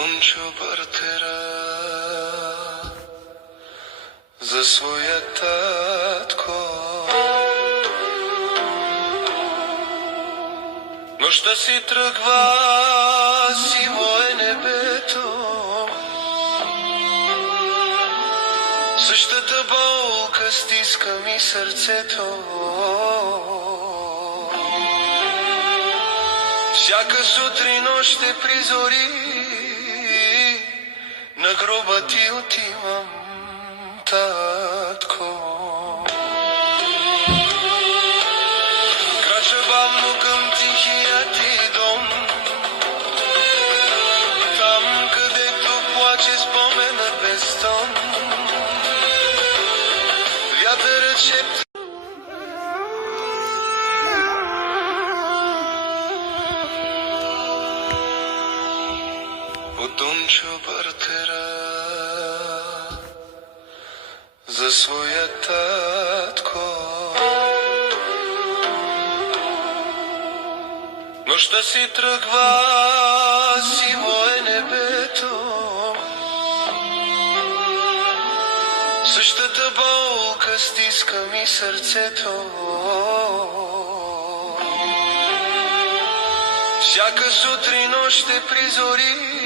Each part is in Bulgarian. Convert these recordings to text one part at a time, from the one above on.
Потончо партера за своя татко. Нощта си тръгва, сиво е небето, същата болка стиска ми сърцето. Всяка сутрин още призори на гроба ти отивам, татко. Крача бавно към тихия ти дом, там където плаче спомена без тон. Вятърът шепта Потончо партера за своя татко. Нощта си тръгва, сиво е небето, същата болка стиска ми сърцето. Всяка сутрин още призори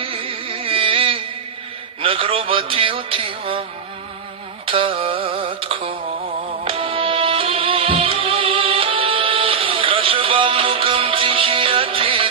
на гроба ти отивам, татко. Крача бавно към тихия ти